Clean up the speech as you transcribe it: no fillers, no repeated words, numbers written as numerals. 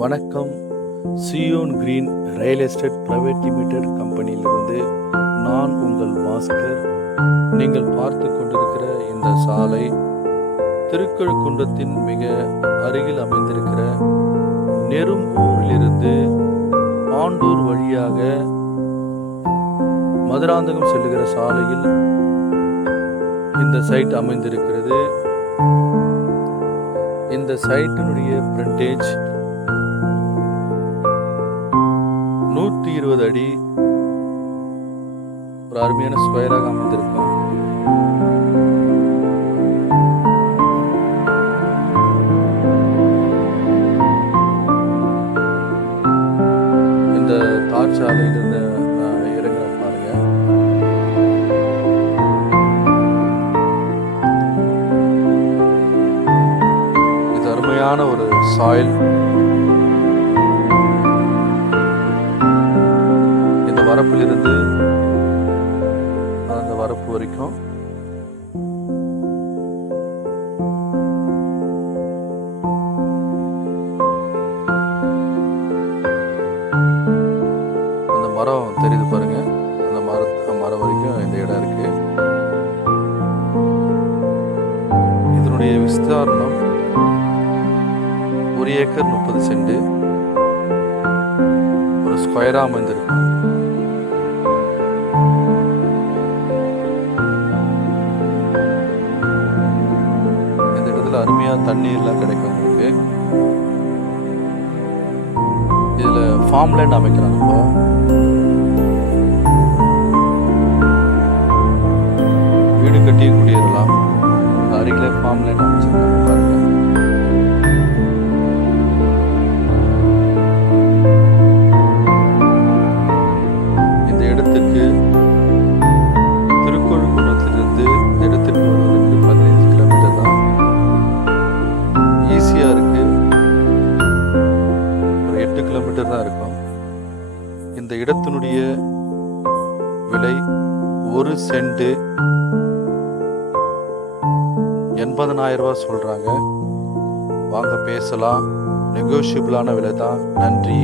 வணக்கம். Zion green real estate private limited கம்பெனியிலிருந்து நான் உங்கள் பாஸ்கர். நீங்கள் பார்த்து கொண்டிருக்கிற இந்த சாலை திருக்கழுக்குன்றத்தின் மிக அருகில் அமைந்திருக்கிற நெரும்பூரிலிருந்து பாண்டூர் வழியாக மதுராந்தகம் செல்லுகிற சாலையில் இந்த சைட் அமைந்திருக்கிறது. இந்த சைட்டினுடைய ஃப்ரண்டேஜ் 120 அடி. ஒரு அருமையான ஸ்கொயராக அமைந்திருக்கும். இந்த தார் சாலையிலிருந்து இறங்குற பாருங்க. இது அருமையான ஒரு சாயில். இந்த வரப்பிலிருந்து அந்த வரப்பு வரைக்கும் அந்த மரம் தெரியுது பாருங்க. அந்த மரம் வரைக்கும் இந்த இடம் இருக்கு. இதனுடைய விஸ்தாரணம் 1 ஏக்கர் 30 சென்ட். ஒரு ஸ்கொயரா அமைந்திருக்கும். இந்த இடத்துல அருமையா தண்ணீர்லாம் கிடைக்கும் உங்களுக்கு. இதுல ஃபார்ம் லேண்ட் அமைக்கிறாங்க. இப்போ வீடு கட்டி குடியேறலாம். அருகிலே ஃபார்ம் லேண்ட் அமைச்சிருக்காங்க பாருங்க. இந்த இடத்துக்கு திருக்கழுக்குன்றத்திலிருந்து இந்த இடத்திற்கு வருவதற்கு 15 கிலோமீட்டர் தான். ஈஸியா இருக்கு. ஒரு 8 கிலோமீட்டர் தான் இருக்கும். இந்த இடத்தினுடைய விலை 1 சென்ட் 80,000 ரூபாய் சொல்றாங்க. வாங்க பேசலாம். நெகோஷியபிளான விலை தான். நன்றி.